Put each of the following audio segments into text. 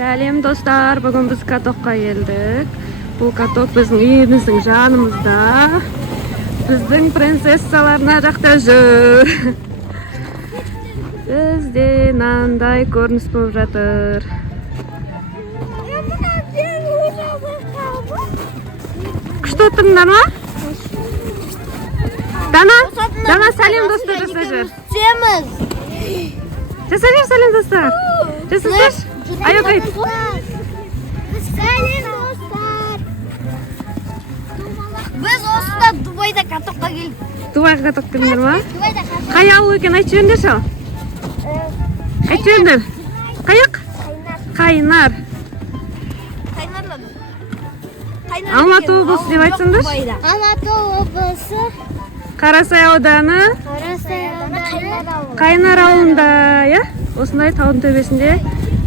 Сәлем достар, бүгін біз катокқа келдік. Бұл каток біздің үйіміздің жанымызда. Біздің принцессалар мына жақта жүр. Бізде мынандай көрініс болып жатыр. Күшті отырыңдар ма? Дана сәлем достар жаса жүр. Жаса жүр сәлем достар. Жаса жүр. Ай, окей. Сәлем достар. Біз осында Дубайда катокқа келдік. Дубайға каток келдіңдер ма? Дубайда каток. Қай ауыл екен айтып жіберіңдерші ал? Айтып жіберіңдер. Қайық? Қайнар. Алматы облысы деп айтсаңдар? Алматы облысы. Қарасай ауданы. Қайнар ауылында, иә? Осындай таудың төбесінде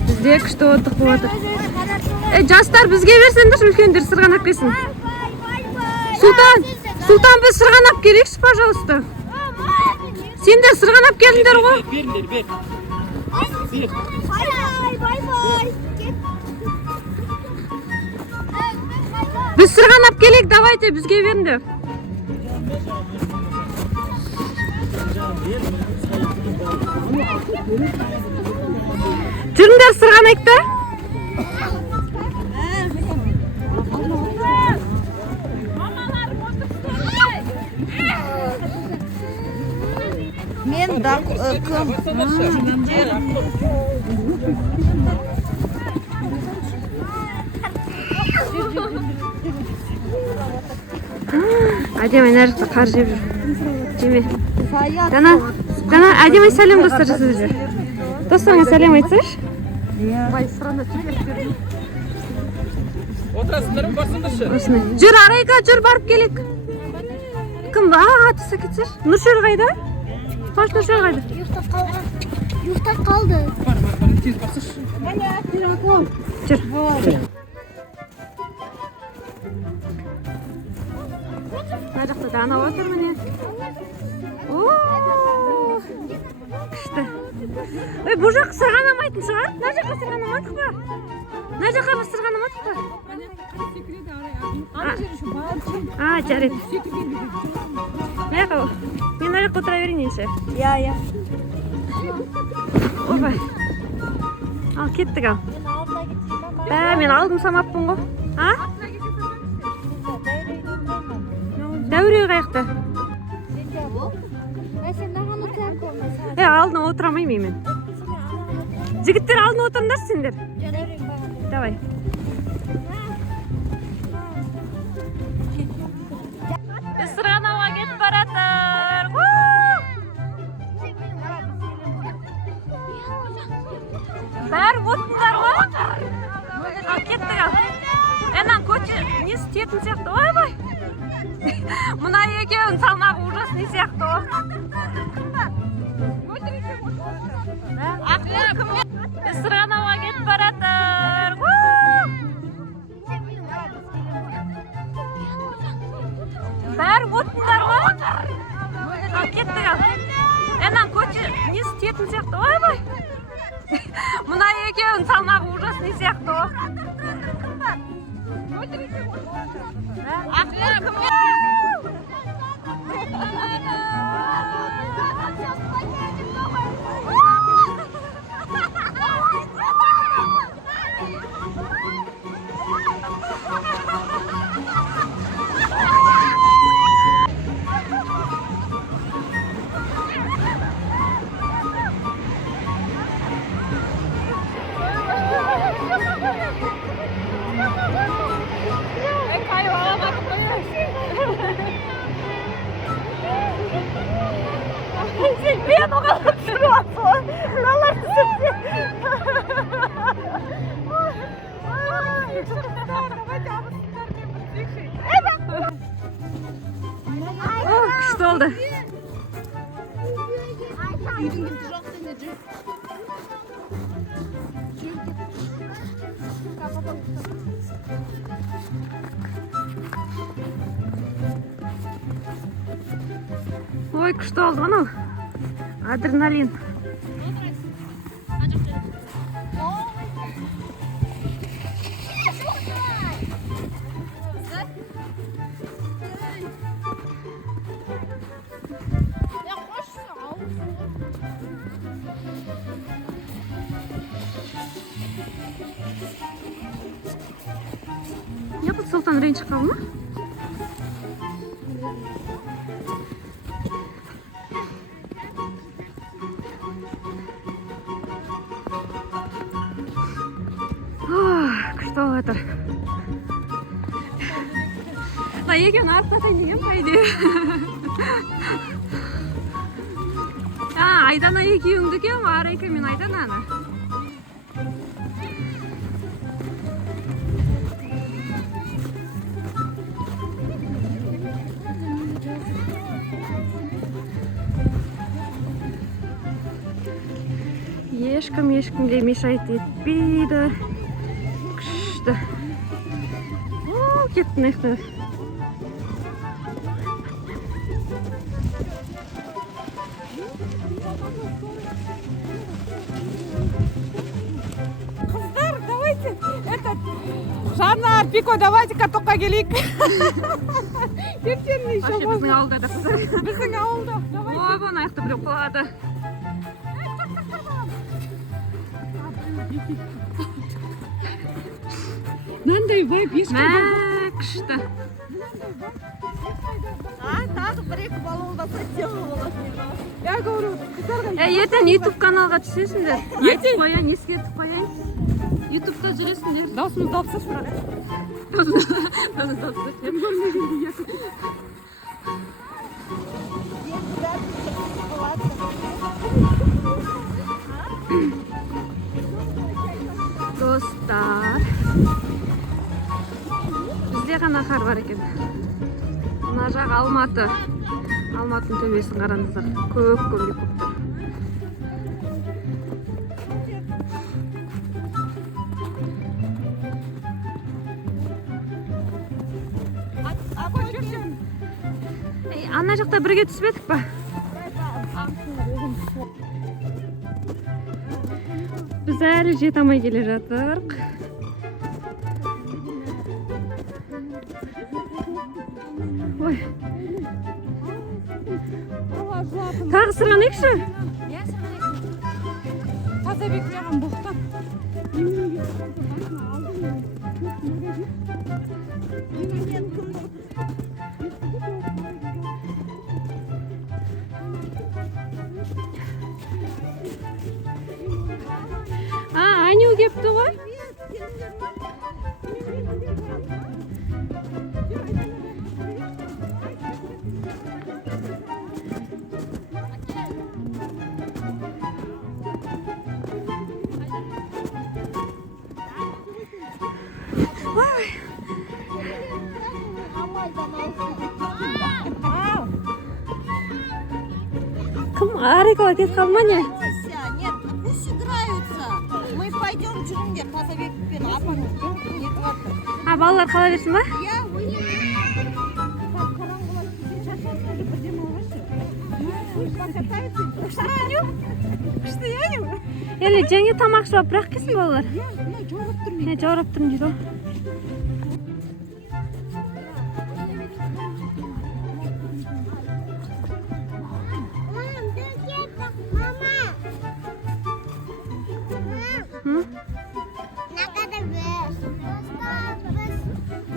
бізде күшті отдық болып жатыр. Жастар бізге берсеңдер, үлкендер сырғанап келсін. Султан біз сырғанап келейікші, пожалуйста. Сендер сырғанап келдіңдер ғой? Бер. Бай-бай. Біз сырғанап келейік, давайте бізге беріңдер. Жүріңдер сырғанайық та. Мен кім? Әдемі мына жақта қар жеп жүр. Жеме. Дана, әдемі сәлем достар жасап жүр. Достарыңа сәлем айтсайшы. Отырасыңдар ма, барсыңдаршы? Осындай. Жүр, Арайға жүр, барып келек. Кім ба? Атыса кетсір. Нұршер қайда? Қош Нұршер қайда? Ұйықтап қалды. Бар, тез барсыңшы. Жүр. Мына жақта Дана отыр міне. Күшті. Бұл жақ сырғанамайтын шығар? Мына жаққа сырғанамадық ба? Мына жаққа біз сырғанамадық ба? Жарайды. Мен мына жаққа отыра берейін ендеше. Иә. Ойбай. Ал, кеттік ал. Мен алдым самаппын ғой. Дәуре қаяқта? Алдына отырамаймын мен. Жігіттер алдына отырыңдар сендер. Давай. Сырғанауға кетіп баратыр. Бәрі отырыңдар ғой. Ал, кеттік ал. Энан көте несі тетін сияқты. Ойбай. Мұна екеуін салмағы ужас не сияқты ғой. Сырғанауға кетіп баратыр. Бәрі отырыңдар ғой. Ал, кеттік ал. Энан көте несі тетін сияқты. Ойбай. Мұна екеуін салмағы ужас не сияқты ғой. Ben o kadar sürüyorsun. Nalar sürüyor. Күшті oldu. Ой, күшті oldu анау. Адреналин. Не бұл Сұлтан ренжіп қалды ма? Күшті болып жатыр. Екеуін алып кетейін деген ба үйде? Айдана екеуіңді кем, ары екен мен Айдананы. Ешкімге мешайт етпейді. Күшті. Кетті нәқті. Қыздар, давайте, Жанна, Пико, давайте катокқа келейік. Ертеңіне еще Вообще біздің ауылда да қыздар. Біздің ауылда, давай. Ой, бұны аяқты біреу қылады. Мынандай вайб ешқайда. Мә, күшті. Тағы бір-екі бала олдаса тема болады. Я говорю, қыздарға Ертең YouTube каналға түсесіңдер. Ертең? Айтып қояйын, ескертіп қояйын. YouTube'да жүресіңдер. даусымызды алып тасташы бірақ. Кім көрмегенде есіп. Достар. Бізде ғана қар бар екен. Мына жақ Алматы. Алматының төбесін қараңыздар. Көп тұр. Ана жақта бірге түспедік па? Біз әлі жете алмай келе жатырық. Ой. Тағы сырғанайықшы? Тазабек маған боқтап. Аню кепті ғой? Кім арекала кетіп қалды ма не? Нет, пусть играются. Мы пойдем, жүріңдер, Тазабек пен апаң нетіватыр. Балалар қала берсін ба? Я, қараңғылап шашасына да бірден алғашы. Пусть покатаются. Күшті, Аню. Әлі жаңа тамақ жауап бірақ келсін балалар. Мына жорып тұр мен. Жауап тұрын дейді ғой.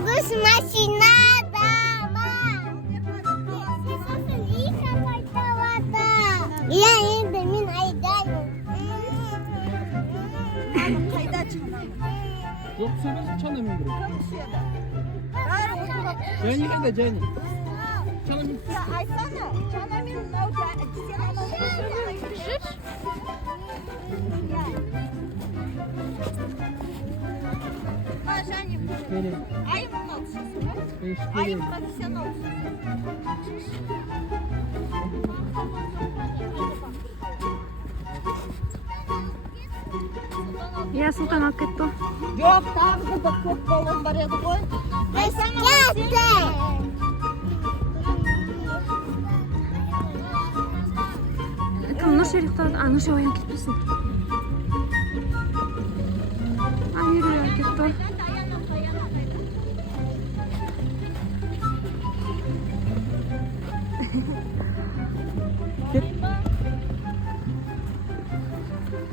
Біз машинада, Я енді мен айдаймын. Қайда чанам? Жоқ, сөйлесіп чанамен бірге. Кім түседі? Бәрі отырып. Және қайда, Және? Чанамен Айтсana, чанамен мынау сен анау жүрші. Және айым мынау түсесің ба? Айым профессионал Иә, Сұлтан алып кетті ғой. Жоқ, тағы да көп балон бар еді ғой. Кетті! Кім Нұршер ұйықтады? Нұршер оянып кетпесін. Меруля алып кетті ғой.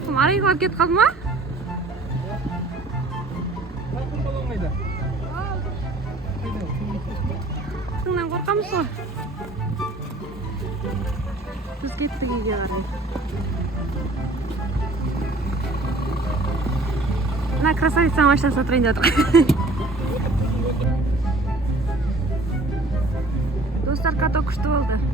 Кім арайға алып кетіп қалды ма? жатқанбыз ғой. Біз кеттік үйге қарай. Мына красавица машинасы отырайын деп жатыр. Достар, каток күшті болды.